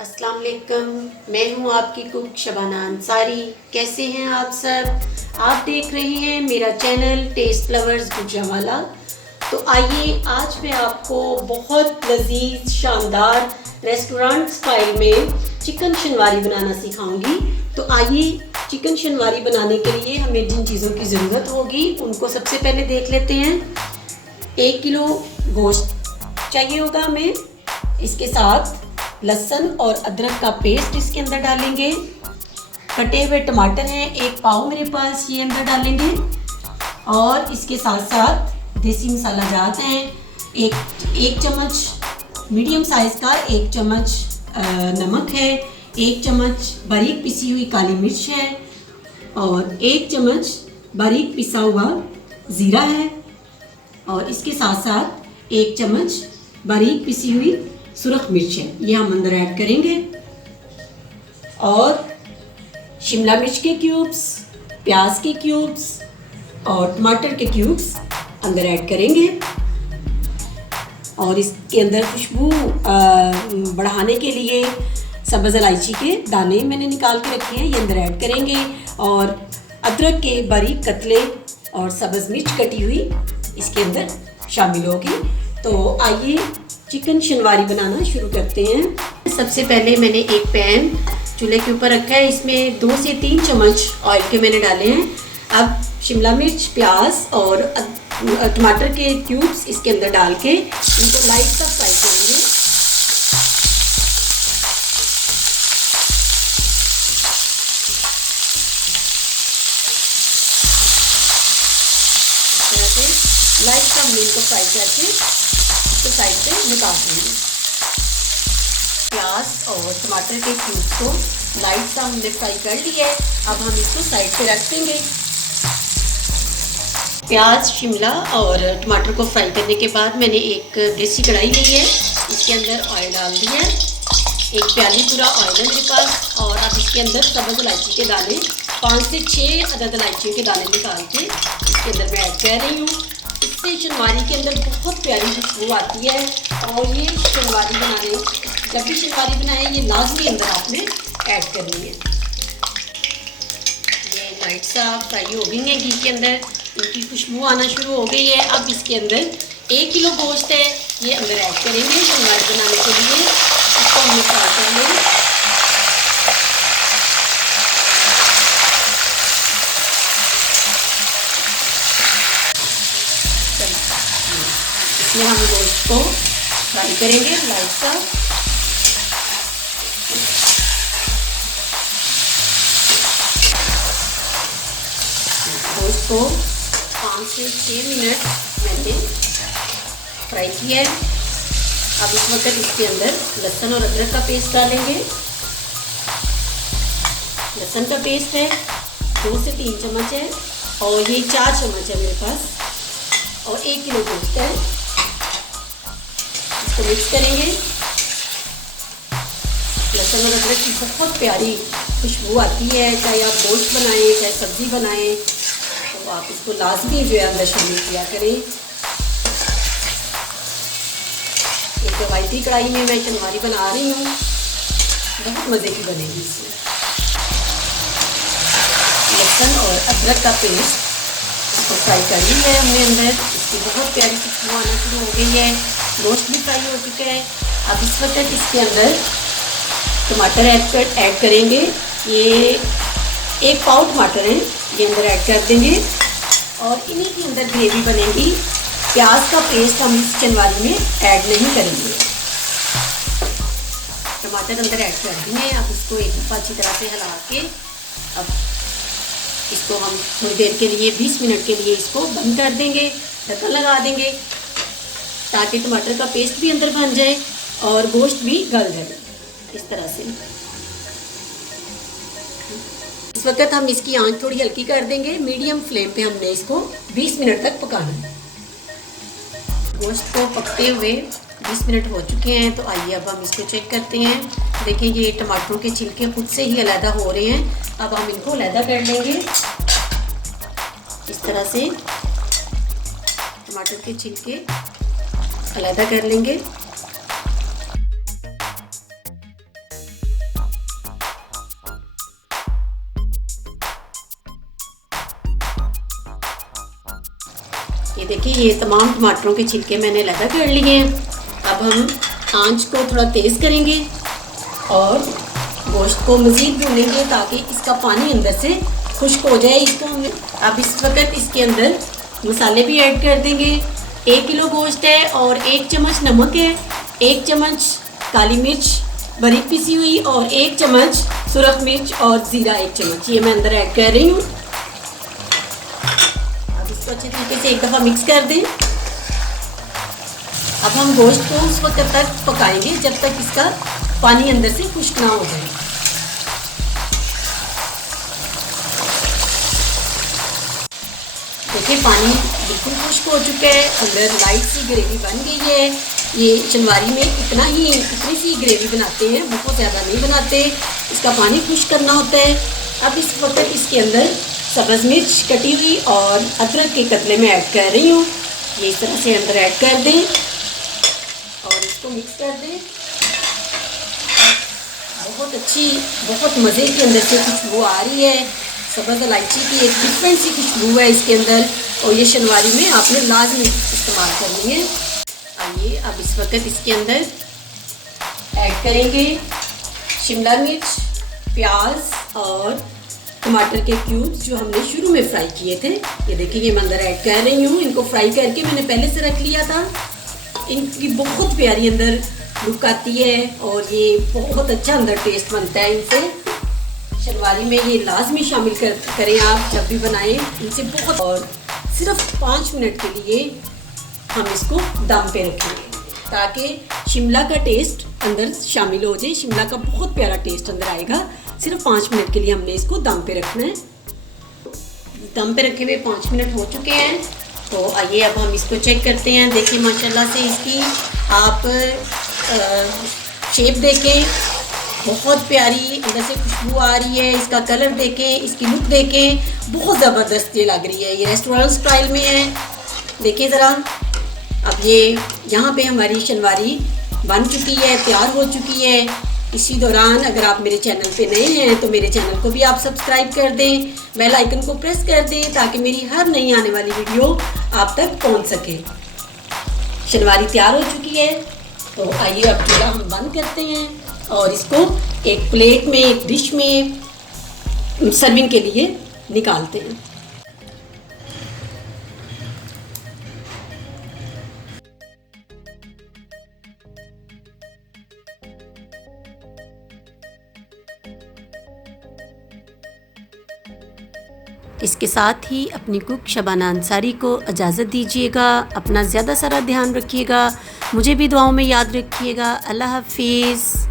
अस्सलाम वालेकुम। मैं हूँ आपकी कुक शबाना अंसारी। कैसे हैं आप सब? आप देख रहे हैं मेरा चैनल टेस्ट लवर्स गुजरावाला। तो आइए आज मैं आपको बहुत लजीज शानदार रेस्टोरेंट स्टाइल में चिकन शनवारी बनाना सिखाऊंगी। तो आइए चिकन शनवारी बनाने के लिए हमें जिन चीज़ों की ज़रूरत होगी उनको सबसे पहले देख लेते हैं। 1 किलो गोश्त चाहिए होगा हमें। इसके साथ लहसुन और अदरक का पेस्ट इसके अंदर डालेंगे। कटे हुए टमाटर हैं 1 पाव मेरे पास, ये अंदर डालेंगे। और इसके साथ साथ देसी मसाला जात हैं एक चम्मच मीडियम साइज़ का, 1 चम्मच नमक है, 1 चम्मच बारीक पिसी हुई काली मिर्च है और 1 चम्मच बारीक पिसा हुआ ज़ीरा है। और इसके साथ साथ 1 चम्मच बारीक पिसी हुई सुरख मिर्च है, ये हम अंदर ऐड करेंगे। और शिमला मिर्च के क्यूब्स, प्याज के क्यूब्स और टमाटर के क्यूब्स अंदर ऐड करेंगे। और इसके अंदर खुशबू बढ़ाने के लिए सब्ज़ इलायची के दाने मैंने निकाल के रखे हैं, ये अंदर ऐड करेंगे। और अदरक के बारीक कतले और सब्ज़ मिर्च कटी हुई इसके अंदर शामिल होगी। तो आइए चिकन शनवारी बनाना शुरू करते हैं। सबसे पहले मैंने एक पैन चूल्हे के ऊपर रखा है, इसमें 2 से 3 चम्मच ऑयल के मैंने डाले हैं। अब शिमला मिर्च, प्याज और टमाटर के क्यूब्स इसके अंदर डाल के इनको लाइट सा फ्राई करेंगे। लाइट सा हम इनको फ्राई करके इसको साइड पे निकाल देंगे। प्याज और टमाटर के क्यूब्स को लाइट सा हमने फ्राई कर लिया है, अब हम इसको साइड पे रख देंगे। प्याज, शिमला और टमाटर को फ्राई करने के बाद मैंने एक देसी कढ़ाई ली है, इसके अंदर ऑयल डाल दिया है। 1 प्याली पूरा ऑयल है मेरे पास। और अब इसके अंदर सब्ज़ इलायची के दाने 5 से 6 अदद इलायचियों के दाने निकाल के इसके अंदर मैं ऐड कर रही हूँ। इससे शनवारी के अंदर बहुत प्यारी खुशबू आती है। और ये शनवारी बनाने, जब भी शनवारी बनाए ये लाजमी अंदर आपने ऐड करनी है। ये लाइट सा फ्राई हो गई है घी के अंदर, इनकी खुशबू आना शुरू हो गई है। अब इसके अंदर 1 किलो गोश्त है, ये अंदर ऐड करेंगे शनवारी बनाने के लिए। इसको हम फ्राई कर लेंगे। इसमें हम गोश्त को फ्राई करेंगे लाइट सा। गोश्त को 5 से 6 मिनट मैंने फ्राई किया है। अब इस वक्त इसके अंदर लहसुन और अदरक का पेस्ट डालेंगे। लहसुन का पेस्ट है 2 से 3 चम्मच है और ये 4 चम्मच है मेरे पास। और 1 किलो गोश्त है, इसको मिक्स करेंगे। लहसुन और अदरक की बहुत प्यारी खुशबू आती है, चाहे आप गोश्त बनाएं चाहे सब्ज़ी बनाएं, तो आप इसको लाजमी जो है अंदर शामिल किया करें। एक रवायती कढ़ाई में मैं शनवारी बना रही हूँ, बहुत मज़े की बनेगी। इसमें लहसुन और अदरक का पेस्ट इसको फ्राई कर लिया है हमने अंदर, इसकी बहुत प्यारी खुशबू आना शुरू हो गई है। गोश्त भी फ्राई हो चुका है। अब इस वक्त इसके अंदर टमाटर ऐड करेंगे। ये 1 पाव टमाटर हैं, ये अंदर ऐड कर देंगे। और इन्हीं के अंदर ग्रेवी बनेगी। प्याज का पेस्ट हम इस शनवारी में ऐड नहीं करेंगे। टमाटर अंदर ऐड कर देंगे। अब इसको एक दफ़ा अच्छी तरह से हिला के अब इसको हम थोड़ी देर के लिए 20 मिनट के लिए इसको बंद कर देंगे, ढक्कन लगा देंगे ताकि टमाटर का पेस्ट भी अंदर बन जाए और गोश्त भी गल जाए इस तरह से। इस वक्त हम इसकी आंच थोड़ी हल्की कर देंगे, मीडियम फ्लेम पे हमने इसको 20 मिनट तक पकाना है। गोश्त को पकते हुए 20 मिनट हो चुके हैं, तो आइए अब हम इसको चेक करते हैं। देखें ये टमाटरों के छिलके खुद से ही अलहदा हो रहे हैं। अब हम इनको अलहदा कर लेंगे इस तरह से। टमाटर के छिलके अलहदा कर लेंगे। ये देखिए, ये तमाम टमाटरों के छिलके मैंने अलग कर लिए हैं। अब हम आंच को थोड़ा तेज़ करेंगे और गोश्त को मज़ीद भूनेंगे ताकि इसका पानी अंदर से खुश्क हो जाए। इसको हम अब इस वक्त इसके अंदर मसाले भी ऐड कर देंगे। 1 किलो गोश्त है और 1 चम्मच नमक है, 1 चम्मच काली मिर्च बारीक पिसी हुई और 1 चम्मच सुरख मिर्च और ज़ीरा 1 चम्मच, ये मैं अंदर ऐड कर रही हूँ। अब इसको अच्छे तरीके से एक दफ़ा मिक्स कर दें। अब हम गोश्त को उस वक्त तक पकाएंगे जब तक इसका पानी अंदर से खुश्क ना हो जाए। देखिए, पानी बिल्कुल खुश्क हो चुका है, अंदर लाइट सी ग्रेवी बन गई है। ये शनवारी में इतनी सी ग्रेवी बनाते हैं, बहुत ज़्यादा नहीं बनाते, इसका पानी खुश्क करना होता है। अब इस वक्त इसके अंदर सब्ज़ मिर्च कटी हुई और अदरक के कतले में ऐड कर रही हूँ। ये इस तरह से अंदर ऐड कर दें और इसको मिक्स कर दें। बहुत अच्छी, बहुत मज़े की अंदर से खुशबू आ रही है। सब्ज़ इलायची की एक डिफरेंट सी खुशबू है इसके अंदर और ये शनवारी में आपने लाजमी इस्तेमाल करनी है। आइए अब इस वक्त इसके अंदर ऐड करेंगे शिमला मिर्च, प्याज और टमाटर के क्यूब्स जो हमने शुरू में फ्राई किए थे। ये देखिए, ये मैं अंदर ऐड कर रही हूँ। इनको फ्राई करके मैंने पहले से रख लिया था। इनकी बहुत प्यारी अंदर लुक आती है और ये बहुत अच्छा अंदर टेस्ट बनता है इनसे। शनवारी में ये लाजमी शामिल करें आप जब भी बनाएं इनसे बहुत। और सिर्फ 5 मिनट के लिए हम इसको दम पे रखेंगे ताकि शिमला का टेस्ट अंदर शामिल हो जाए। शिमला का बहुत प्यारा टेस्ट अंदर आएगा। सिर्फ 5 मिनट के लिए हमने इसको दम पे रखना है। दम पे रखे हुए 5 मिनट हो चुके हैं। तो आइए अब हम इसको चेक करते हैं। देखिए, माशाल्लाह से इसकी आप शेप देखें, बहुत प्यारी अंदर से खुशबू आ रही है। इसका कलर देखें, इसकी लुक देखें, बहुत ज़बरदस्त ये लग रही है। ये रेस्टोरेंट स्टाइल में है। देखिए ज़रा, अब ये यहाँ पे हमारी शनवारी बन चुकी है, तैयार हो चुकी है। इसी दौरान अगर आप मेरे चैनल पे नए हैं तो मेरे चैनल को भी आप सब्सक्राइब कर दें, बेल आइकन को प्रेस कर दें ताकि मेरी हर नई आने वाली वीडियो आप तक पहुंच सके। शनवारी तैयार हो चुकी है। तो आइए अब चूल्हा हम बंद करते हैं और इसको एक प्लेट में, एक डिश में सर्विंग के लिए निकालते हैं। इसके साथ ही अपनी कुक शबाना अंसारी को इजाज़त दीजिएगा। अपना ज़्यादा सारा ध्यान रखिएगा, मुझे भी दुआओं में याद रखिएगा। अल्लाह हाफिज़।